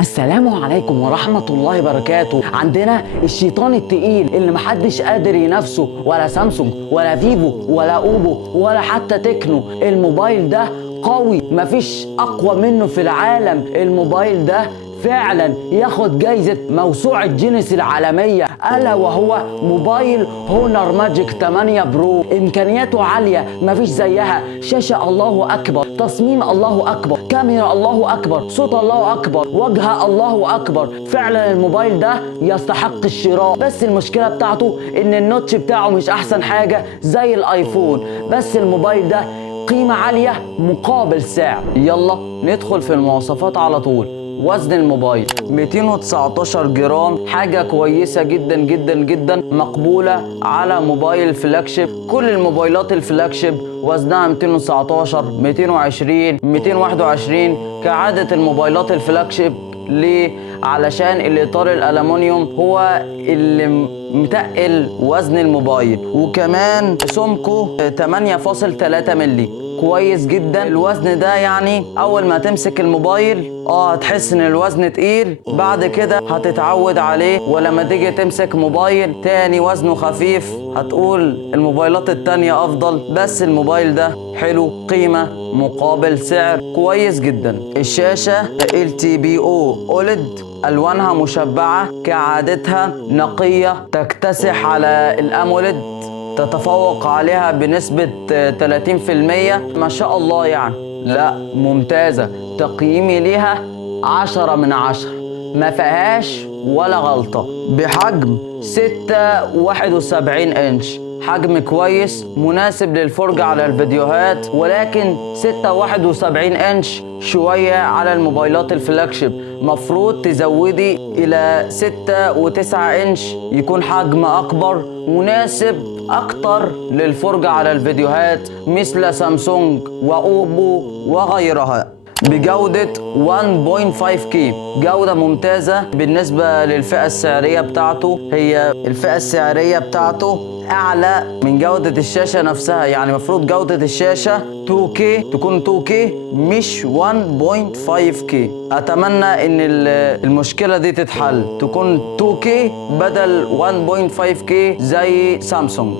السلام عليكم ورحمة الله وبركاته. عندنا الشيطان التقيل اللي محدش قادر ينافسه، ولا سامسونج ولا فيفو ولا اوبو ولا حتى تكنو. الموبايل ده قوي، مفيش اقوى منه في العالم. الموبايل ده فعلا ياخد جايزة موسوعة جينيس العالمية، ألا وهو موبايل هونر ماجيك 8 برو. إمكانياته عالية مفيش زيها، شاشة الله أكبر، تصميم الله أكبر، كاميرا الله أكبر، صوت الله أكبر، واجهة الله أكبر. فعلا الموبايل ده يستحق الشراء، بس المشكلة بتاعته إن النوتش بتاعه مش أحسن حاجة زي الآيفون. بس الموبايل ده قيمة عالية مقابل سعر. يلا ندخل في المواصفات على طول. وزن الموبايل 219 جرام، حاجة كويسة جدا جدا جدا، مقبولة على موبايل فلاجشيب. كل الموبايلات الفلاجشيب وزنها 219 220 221 كعادة الموبايلات الفلاجشيب. ليه؟ علشان الإطار الألمنيوم هو اللي متقل وزن الموبايل، وكمان سمكه 8.3 مللي، كويس جدا. الوزن ده يعني اول ما تمسك الموبايل هتحس ان الوزن تقيل، بعد كده هتتعود عليه، ولما تيجي تمسك موبايل تاني وزنه خفيف هتقول الموبايلات التانية افضل. بس الموبايل ده حلو، قيمة مقابل سعر، كويس جدا. الشاشة LTPO OLED، الوانها مشبعة كعادتها، نقية، تكتسح على الاموليد، تتفوق عليها بنسبة 30%. ما شاء الله يعني، لا ممتازة. تقييمي ليها 10 من 10، ما فيهاش ولا غلطة. بحجم 6.71 انش، حجم كويس مناسب للفرجة على الفيديوهات، ولكن 6.71 انش شوية على الموبايلات الفلاجشيب. مفروض تزودي إلى 6.9 انش، يكون حجم أكبر مناسب أكتر للفرجة على الفيديوهات مثل سامسونج وأوبو وغيرها. بجودة 1.5K، جودة ممتازة بالنسبة للفئة السعرية بتاعته. هي الفئة السعرية بتاعته أعلى من جودة الشاشة نفسها، يعني مفروض جودة الشاشة 2K تكون 2K مش 1.5K. أتمنى إن المشكلة دي تتحل، تكون 2K بدل 1.5K زي سامسونج،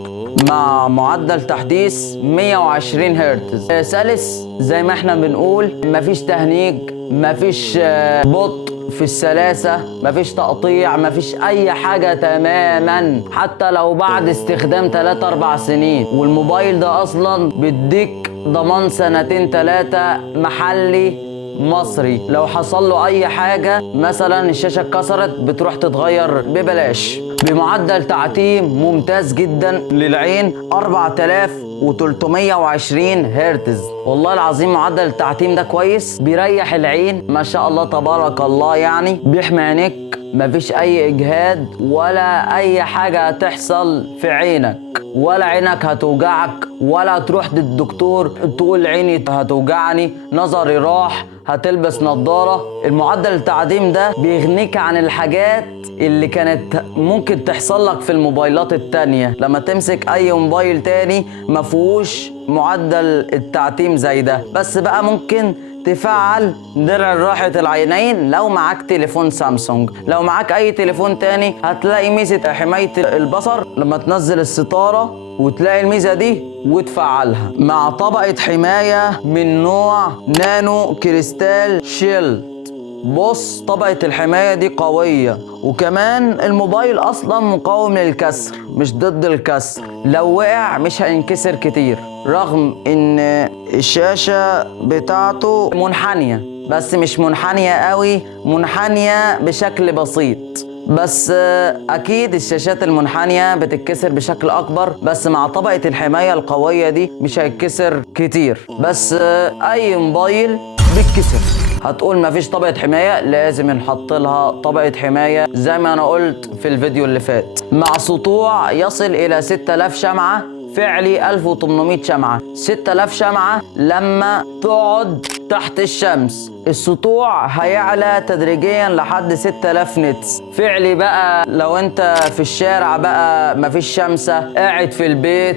مع معدل تحديث 120 هرتز، سلس زي ما احنا بنقول، مفيش تهنيج، مفيش بطء في السلاسة، مفيش تقطيع، مفيش اي حاجة تماما، حتى لو بعد استخدام 3-4 سنين. والموبايل ده اصلا بيديك ضمان 2-3 محلي مصري. لو حصل له اي حاجة، مثلا الشاشة اتكسرت، بتروح تتغير ببلاش. بمعدل تعتيم ممتاز جدا للعين، 4320 هرتز. والله العظيم معدل التعتيم ده كويس، بيريح العين ما شاء الله تبارك الله، يعني بيحمي عينيك، مفيش اي اجهاد ولا اي حاجة هتحصل في عينك، ولا عينك هتوجعك، ولا تروح للدكتور تقول عيني هتوجعني، نظري راح، هتلبس نظارة. المعدل التعديم ده بيغنيك عن الحاجات اللي كانت ممكن تحصل لك في الموبايلات التانية. لما تمسك اي موبايل تاني مفهوش معدل التعتيم زي ده، بس بقى ممكن تفعل درع راحة العينين لو معاك تليفون سامسونج. لو معاك اي تليفون تاني هتلاقي ميزة حماية البصر لما تنزل الستارة، وتلاقي الميزة دي وتفعلها مع طبقة حماية من نوع نانو كريستال شيلد. بص، طبقة الحماية دي قوية، وكمان الموبايل أصلا مقاوم للكسر، مش ضد الكسر، لو وقع مش هينكسر كتير، رغم إن الشاشة بتاعته منحنية، بس مش منحنية قوي، منحنية بشكل بسيط. بس اكيد الشاشات المنحنية بتتكسر بشكل اكبر، بس مع طبقة الحماية القوية دي مش هيتكسر كتير. بس اي موبايل بيتكسر، هتقول مفيش طبقة حماية، لازم نحط لها طبقة حماية زي ما انا قلت في الفيديو اللي فات، مع سطوع يصل الى 6000 شمعة فعلي، 1800 شمعة. 6000 شمعة لما تقعد تحت الشمس، السطوع هيعلى تدريجيا لحد 6000 نتس فعلي. بقى لو انت في الشارع بقى مفيش شمسة، قاعد في البيت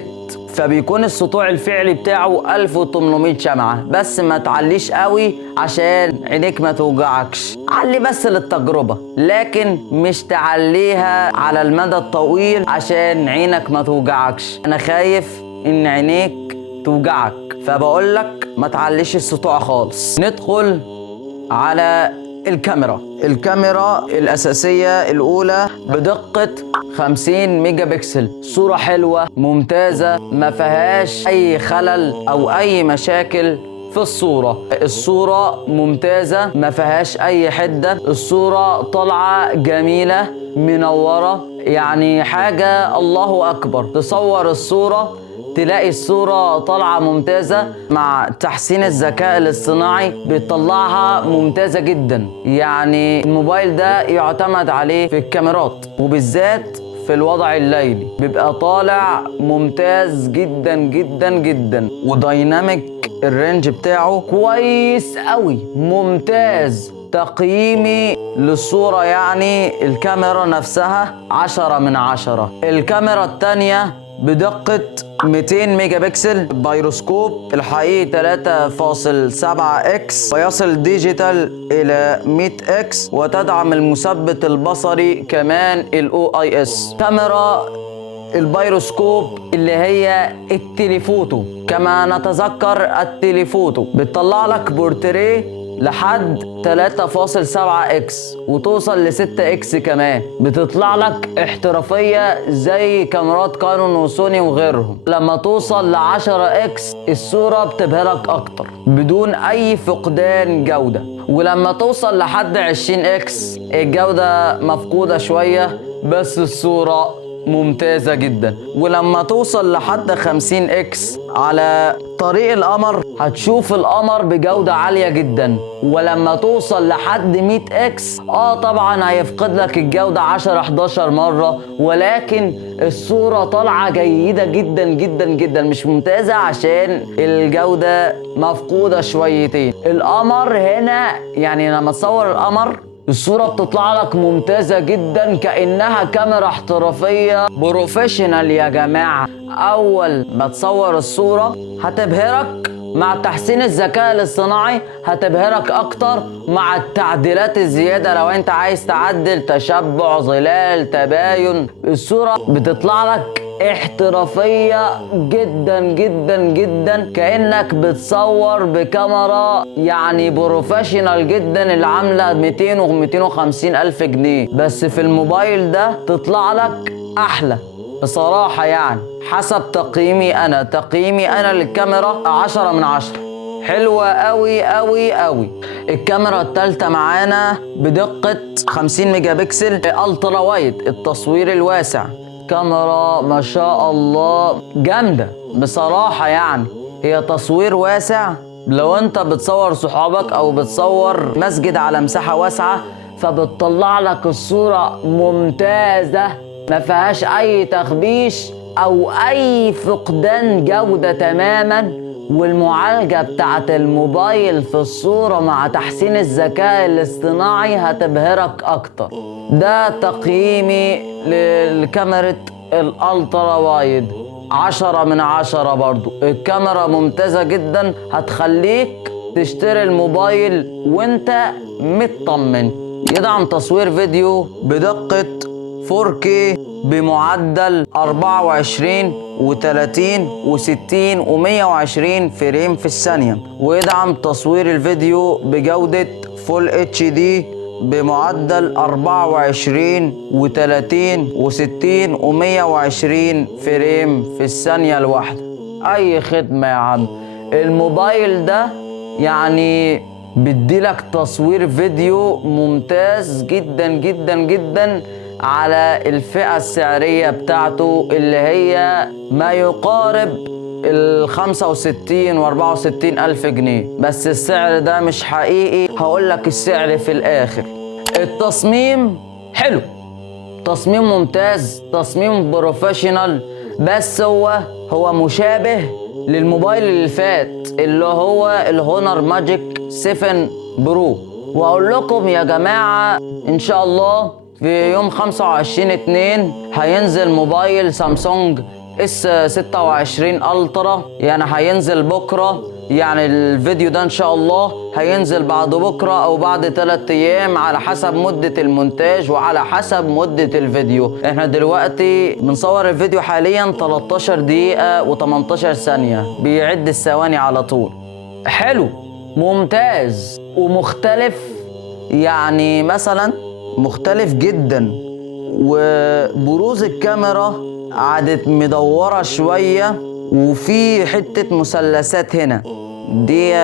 فبيكون السطوع الفعلي بتاعه 1800 شمعة. بس ما تعليش قوي عشان عينيك ما توجعكش، علي بس للتجربة، لكن مش تعليها على المدى الطويل عشان عينك ما توجعكش. انا خايف ان عينيك توجعك، فبقولك ما تعليش السطوع خالص. ندخل على الكاميرا الأساسية الأولى بدقة 50 ميجا بكسل. صورة حلوة ممتازة، ما فيهاش أي خلل أو أي مشاكل في الصورة ممتازة، ما فيهاش أي حدة. الصورة طالعة جميلة منورة، يعني حاجة الله أكبر. تصور الصورة تلاقي الصورة طالعة ممتازة، مع تحسين الذكاء الاصطناعي بيطلعها ممتازة جدا. يعني الموبايل ده يعتمد عليه في الكاميرات، وبالذات في الوضع الليلي بيبقى طالع ممتاز جدا جدا جدا. ودايناميك الرينج بتاعه كويس قوي، ممتاز. تقييمي للصورة يعني الكاميرا نفسها 10 من 10. الكاميرا التانية بدقة 200 ميجا بكسل، بايروسكوب الحقيقي 3.7 اكس، ويصل ديجيتال الى 100 اكس، وتدعم المثبت البصري كمان الOIS. كاميرا البايروسكوب اللي هي التليفوتو، كما نتذكر التليفوتو، بتطلع لك بورتريه لحد 3.7 اكس وتوصل ل 6 اكس كمان. بتطلع لك احترافية زي كاميرات كانون وسوني وغيرهم. لما توصل ل 10 اكس الصورة بتبهرك اكتر بدون اي فقدان جودة. ولما توصل لحد 20 اكس الجودة مفقودة شوية، بس الصورة ممتازة جدا. ولما توصل لحد 50 اكس على طريق القمر هتشوف القمر بجودة عالية جدا. ولما توصل لحد 100 اكس طبعا هيفقد لك الجودة 10-11 مرة، ولكن الصورة طالعة جيدة جدا جدا جدا، مش ممتازة عشان الجودة مفقودة شويتين. القمر هنا يعني لما تصور القمر الصورة بتطلع لك ممتازة جدا، كأنها كاميرا احترافية بروفيشنال يا جماعة. أول ما تصور الصورة هتبهرك، مع تحسين الذكاء الاصطناعي هتبهرك أكتر، مع التعديلات الزيادة لو أنت عايز تعدل تشبع، ظلال، تباين. الصورة بتطلع لك احترافية جدا جدا جدا، كأنك بتصور بكاميرا يعني بروفيشنال جدا، اللي عاملة 200 و 250 ألف جنيه. بس في الموبايل ده تطلع لك أحلى بصراحة. يعني حسب تقييمي أنا للكاميرا 10 من 10. حلوة قوي قوي قوي. الكاميرا الثالثة معانا بدقة 50 ميجا بكسل، الترا وايد، التصوير الواسع. كاميرا ما شاء الله جامدة بصراحة. يعني هي تصوير واسع، لو انت بتصور صحابك او بتصور مسجد على مساحة واسعة فبتطلع لك الصورة ممتازة، ما فيهاش اي تخبيش او اي فقدان جودة تماما. والمعالجة بتاعت الموبايل في الصورة مع تحسين الذكاء الاصطناعي هتبهرك اكتر. ده تقييمي لكاميرا الالترا وايد، 10 من 10 برضو. الكاميرا ممتازة جدا، هتخليك تشتري الموبايل وانت مطمن. يدعم تصوير فيديو بدقة 4K بمعدل 24 و30 و60 و120 فريم في الثانية، ويدعم تصوير الفيديو بجودة فول HD بمعدل 24 و30 و60 و120 فريم في الثانية الواحدة. أي خدمة يا عم. الموبايل ده يعني بيديلك تصوير فيديو ممتاز جدا جدا جدا على الفئة السعرية بتاعته، اللي هي ما يقارب 65 و 64 ألف جنيه. بس السعر ده مش حقيقي، هقولك السعر في الآخر. التصميم حلو، تصميم ممتاز، تصميم بروفيشنال، بس هو مشابه للموبايل اللي فات اللي هو الهونر ماجيك 7 برو. وأقول لكم يا جماعة إن شاء الله في يوم 25/2 هينزل موبايل سامسونج اس 26 الترا، يعني هينزل بكره. يعني الفيديو ده ان شاء الله هينزل بعد بكره او بعد 3 ايام على حسب مده المونتاج وعلى حسب مده الفيديو. احنا دلوقتي بنصور الفيديو حاليا 13 دقيقه و18 ثانيه، بيعد الثواني على طول. حلو، ممتاز ومختلف، يعني مثلا مختلف جدا. وبروز الكاميرا عادت مدورة شوية، وفي حتة مثلثات هنا دي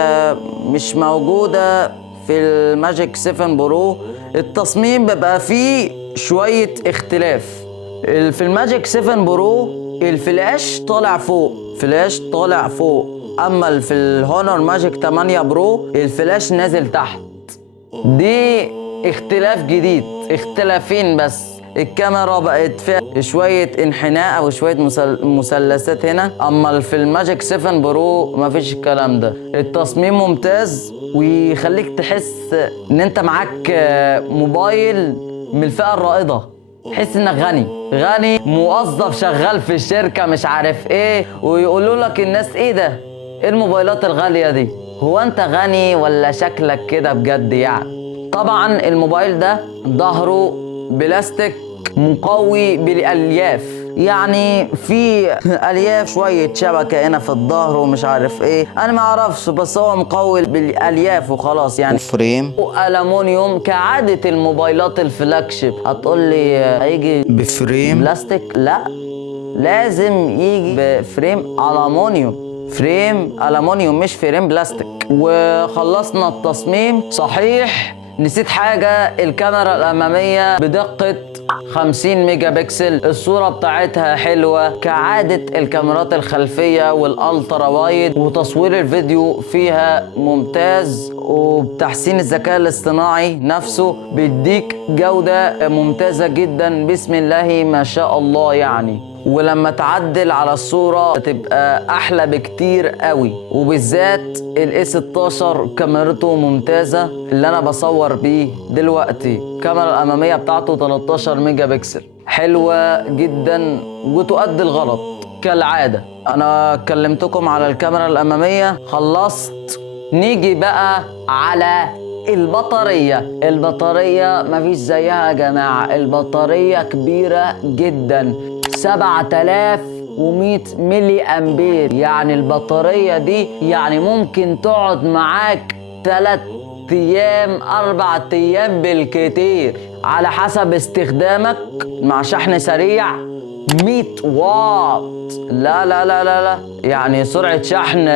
مش موجودة في الماجيك 7 برو. التصميم بيبقى فيه شوية اختلاف. في الماجيك 7 برو الفلاش طالع فوق، فلاش طالع فوق، اما في الهونر ماجيك 8 برو الفلاش نازل تحت. دي اختلاف جديد، اختلافين بس. الكاميرا بقت فيها شوية انحناء او شوية مثلثات هنا، اما في الماجيك 7 برو مفيش الكلام ده. التصميم ممتاز ويخليك تحس ان انت معاك موبايل من الفئة الرائدة. تحس انك غني موظف شغال في الشركة مش عارف ايه، ويقولوا لك الناس ايه ده، ايه الموبايلات الغالية دي؟ هو انت غني ولا شكلك كده بجد يعني؟ طبعا الموبايل ده ظهره بلاستيك مقوي بالالياف، يعني في الياف شويه شبكه هنا في الظهر ومش عارف ايه، انا ما اعرفش، بس هو مقوي بالالياف وخلاص يعني. وفريم والومنيوم كعاده الموبايلات الفلاج شيب. هتقول لي هيجي بفريم بلاستيك؟ لا، لازم يجي بفريم الومنيوم، فريم الومنيوم مش فريم بلاستيك. وخلصنا التصميم. صحيح نسيت حاجة، الكاميرا الأمامية بدقة 50 ميجا بكسل، الصورة بتاعتها حلوة كعادة الكاميرات الخلفية والألترا وايد، وتصوير الفيديو فيها ممتاز، وبتحسين الذكاء الاصطناعي نفسه بيديك جودة ممتازة جدا، بسم الله ما شاء الله يعني. ولما تعدل على الصورة تبقى أحلى بكتير قوي، وبالذات الاي 16 كاميرته ممتازة اللي أنا بصور بيه دلوقتي. الكاميرا الأمامية بتاعته 13 ميجا بكسل، حلوة جدا وتؤدي الغرض كالعادة. أنا كلمتكم على الكاميرا الأمامية، خلصت. نيجي بقى على البطارية. البطارية مفيش زيها يا جماعة، البطارية كبيرة جدا، 7100 ملي أمبير. يعني البطارية دي يعني ممكن تقعد معاك 3 أيام 4 أيام بالكتير على حسب استخدامك، مع شحن سريع 100 واط. لا لا لا لا لا، يعني سرعة شحن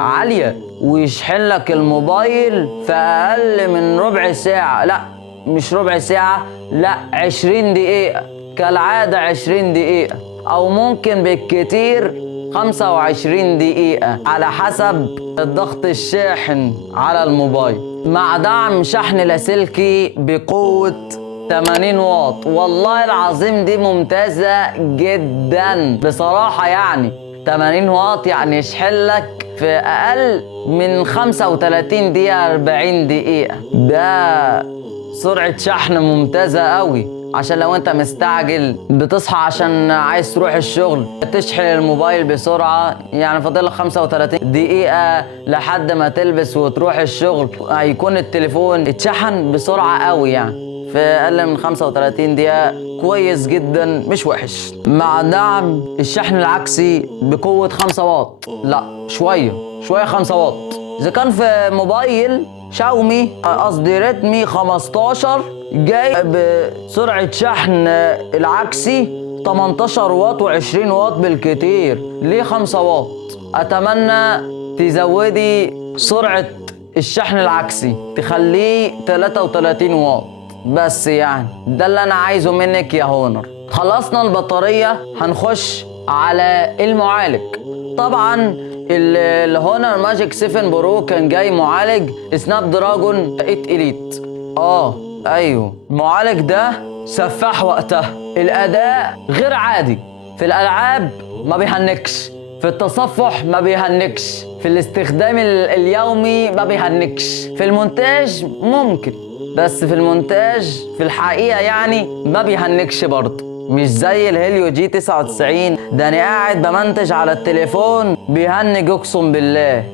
عالية، ويشحن لك الموبايل في أقل من ربع ساعة. لا مش ربع ساعة، لا 20 دقيقة كالعادة، 20 دقيقة أو ممكن بالكتير 25 دقيقة على حسب ضغط الشاحن على الموبايل، مع دعم شحن لاسلكي بقوة 80 واط. والله العظيم دي ممتازة جدا بصراحة، يعني 80 واط يعني يشحن لك في أقل من 35 دقيقة 40 دقيقة. ده سرعة شحن ممتازة قوي، عشان لو انت مستعجل بتصحى عشان عايز تروح الشغل تشحن الموبايل بسرعة، يعني فاضلك 35 دقيقة لحد ما تلبس وتروح الشغل، هيكون التليفون اتشحن بسرعة قوي، يعني في أقل من 35 دقيقة. كويس جدا مش وحش، مع دعم الشحن العكسي بقوة 5 واط. لا شوية 5 واط. إذا كان في موبايل شاومي قصدي ريدمي 15 جاي بسرعة شحن العكسي 18 واط و20 واط بالكتير. ليه 5 واط؟ أتمنى تزودي سرعة الشحن العكسي تخليه 33 واط بس، يعني ده اللي أنا عايزه منك يا هونر. خلصنا البطارية، هنخش على المعالج. طبعا الهونر ماجيك 7 برو كان جاي معالج سناب دراجون 8 إليت. ايوه المعالج ده سفاح وقتها، الاداء غير عادي، في الالعاب ما بيهنكش، في التصفح ما بيهنكش، في الاستخدام اليومي ما بيهنكش، في المونتاج ممكن، بس في المونتاج في الحقيقة يعني ما بيهنكش برضه. مش زي الهيليو جي 99. ده انا قاعد بمنتج على التليفون بيهنج اقسم بالله.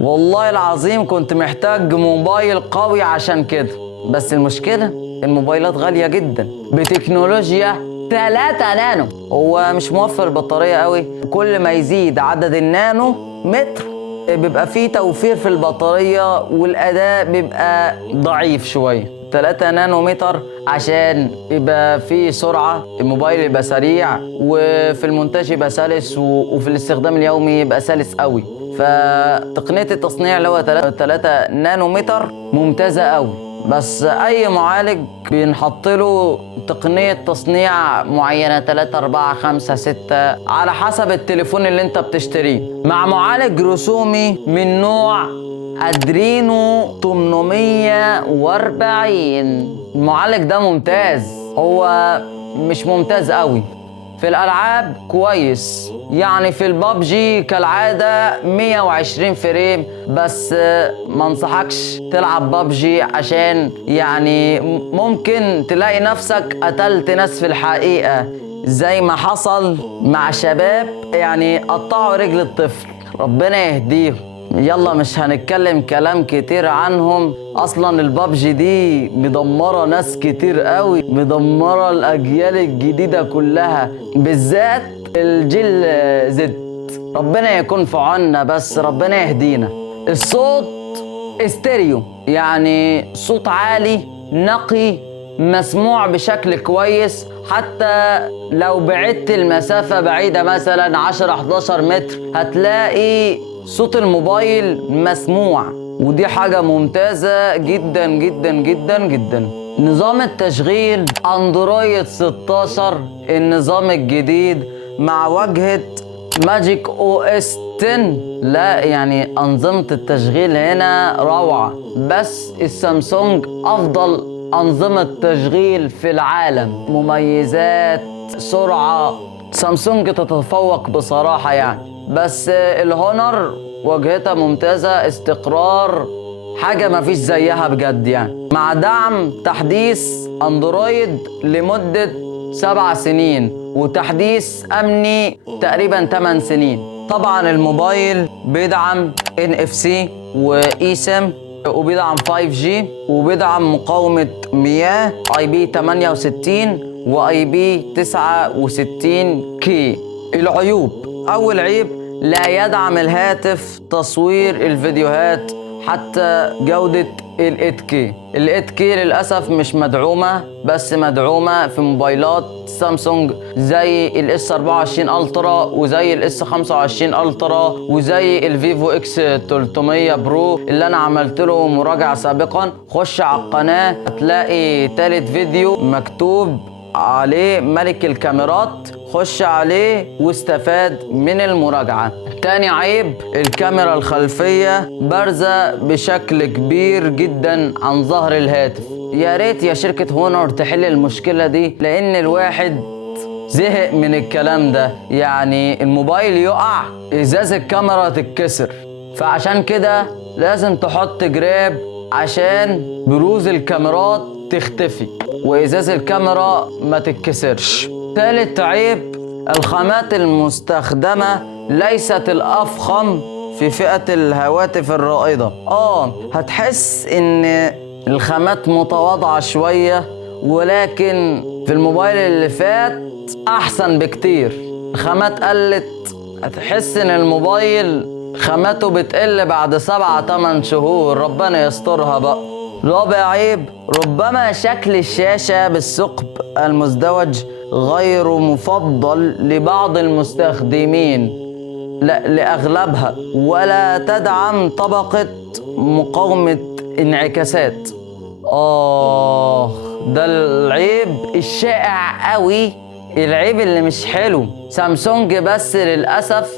والله العظيم كنت محتاج موبايل قوي عشان كده. بس المشكلة الموبايلات غالية جدا بتكنولوجيا 3 نانو. هو مش موفر البطارية قوي. كل ما يزيد عدد النانو متر بيبقى فيه توفير في البطارية والأداء بيبقى ضعيف شوية. 3 نانو متر عشان يبقى فيه سرعة، الموبايل يبقى سريع وفي المونتاج يبقى سلس وفي الاستخدام اليومي يبقى سلس قوي. فتقنية التصنيع اللي هو 3 نانو متر ممتازة قوي. بس اي معالج بينحط له تقنية تصنيع معينة 3 4 5 6 على حسب التليفون اللي انت بتشتريه. مع معالج رسومي من نوع ادرينو 840. المعالج ده ممتاز. هو مش ممتاز قوي في الالعاب، كويس يعني. في البابجي كالعاده 120 فريم بس. ما انصحكش تلعب بابجي عشان يعني ممكن تلاقي نفسك قتلت ناس في الحقيقه، زي ما حصل مع شباب يعني قطعوا رجل الطفل، ربنا يهديهم. يلا مش هنتكلم كلام كتير عنهم. اصلا البابجي دي مدمرة ناس كتير قوي، مدمرة الاجيال الجديدة كلها، بالذات الجيل زد. ربنا يكون في عنا، بس ربنا يهدينا. الصوت استيريو، يعني صوت عالي نقي مسموع بشكل كويس. حتى لو بعدت المسافة بعيدة مثلا 10-11 متر هتلاقي صوت الموبايل مسموع، ودي حاجة ممتازة جدا جدا جدا جدا. نظام التشغيل اندرويد 16 النظام الجديد مع واجهة ماجيك او اس 10. لا يعني انظمة التشغيل هنا روعة. بس السامسونج افضل انظمة تشغيل في العالم. مميزات سرعة سامسونج تتفوق بصراحة يعني. بس الهونر واجهتها ممتازة، استقرار حاجة مفيش زيها بجد يعني. مع دعم تحديث اندرويد لمدة 7 سنين وتحديث امني تقريبا 8 سنين. طبعا الموبايل بيدعم NFC وإيسم وبيدعم 5G وبيدعم مقاومة مياه IP68 وIP69K. العيوب: أول عيب لا يدعم الهاتف تصوير الفيديوهات حتى جودة ال 8K. ال 8K للأسف مش مدعومة، بس مدعومة في موبايلات سامسونج زي ال S24 الترا وزي ال S25 الترا وزي الفيفو اكس 300 برو اللي انا عملت له مراجعة سابقا. خش على القناة هتلاقي تالت فيديو مكتوب عليه ملك الكاميرات، خش عليه واستفاد من المراجعة. تاني عيب الكاميرا الخلفية بارزة بشكل كبير جدا عن ظهر الهاتف. يا ريت يا شركة هونر تحل المشكلة دي، لان الواحد زهق من الكلام ده. يعني الموبايل يقع ازاز الكاميرا تتكسر، فعشان كده لازم تحط جراب عشان بروز الكاميرات تختفي وازاز الكاميرا ما تتكسرش. ثالث عيب الخامات المستخدمة ليست الافخم في فئة الهواتف الرائدة. هتحس ان الخامات متواضعة شوية، ولكن في الموبايل اللي فات احسن بكتير. الخامات قلت، هتحس ان الموبايل خاماته بتقل بعد 7-8 شهور، ربنا يسترها بقى. رابع عيب ربما شكل الشاشة بالثقب المزدوج غير مفضل لبعض المستخدمين، لا لأغلبها، ولا تدعم طبقة مقاومة انعكاسات. ده العيب الشائع قوي، العيب اللي مش حلو. سامسونج بس للأسف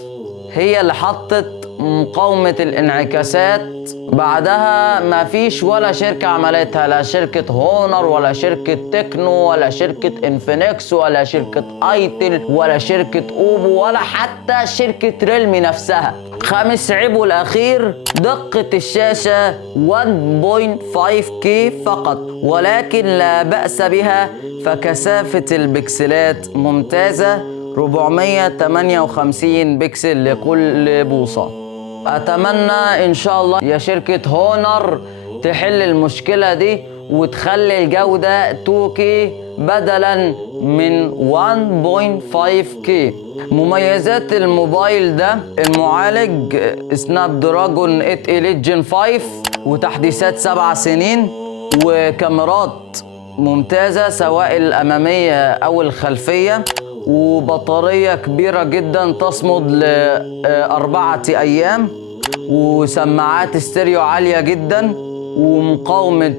هي اللي حطت مقاومة الانعكاسات بعدها ما فيش ولا شركة عملتها، لا شركة هونر ولا شركة تكنو ولا شركة انفينكس ولا شركة ايتل ولا شركة اوبو ولا حتى شركة ريلمي نفسها. خامس عيبه الأخير دقة الشاشة 1.5K فقط، ولكن لا بأس بها، فكثافة البكسلات ممتازة، 458 بكسل لكل بوصة. أتمنى إن شاء الله يا شركة هونر تحل المشكلة دي وتخلي الجودة 2K بدلا من 1.5K. مميزات الموبايل ده: المعالج سناب دراجون 8 إليت جين 5 وتحديثات 7 سنين، وكاميرات ممتازة سواء الأمامية أو الخلفية، وبطارية كبيرة جدا تصمد ل4 أيام، وسماعات ستيريو عالية جدا، ومقاومة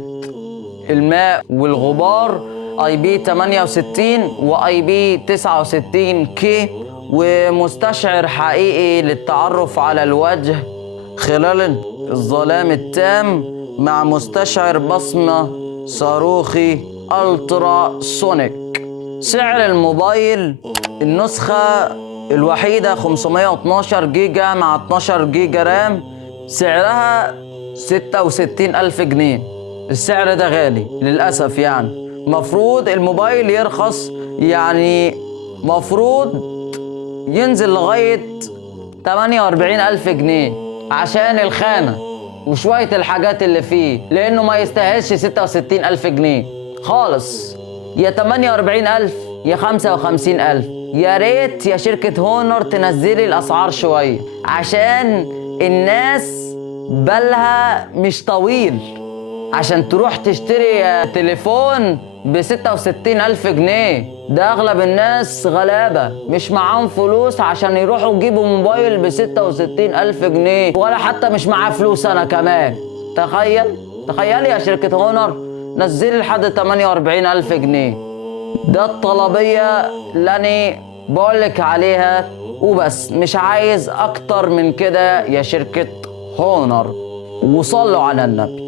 الماء والغبار IP68 وIP69K، ومستشعر حقيقي للتعرف على الوجه خلال الظلام التام مع مستشعر بصمة صاروخي الترا سونيك. سعر الموبايل: النسخة الوحيدة 512 جيجا مع 12 جيجا رام، سعرها 66,000 جنيه. السعر ده غالي للأسف، يعني مفروض الموبايل يرخص، يعني مفروض ينزل لغاية 48,000 جنيه عشان الخامة وشوية الحاجات اللي فيه، لأنه ما يستاهلش 66,000 جنيه خالص، يا 48,000 يا 55,000. يا ريت يا شركة هونر تنزلي الأسعار شوية عشان الناس بالها مش طويل عشان تروح تشتري تليفون ب66,000 جنيه. ده أغلب الناس غلابة مش معاهم فلوس عشان يروحوا يجيبوا موبايل ب66,000 جنيه، ولا حتى مش معاه فلوس أنا كمان. تخيلي يا شركة هونر نزلي لحد 48,000 جنيه. ده الطلبية اللي أنا بقولك عليها وبس، مش عايز أكتر من كده يا شركة هونر، وصلوا على النبي.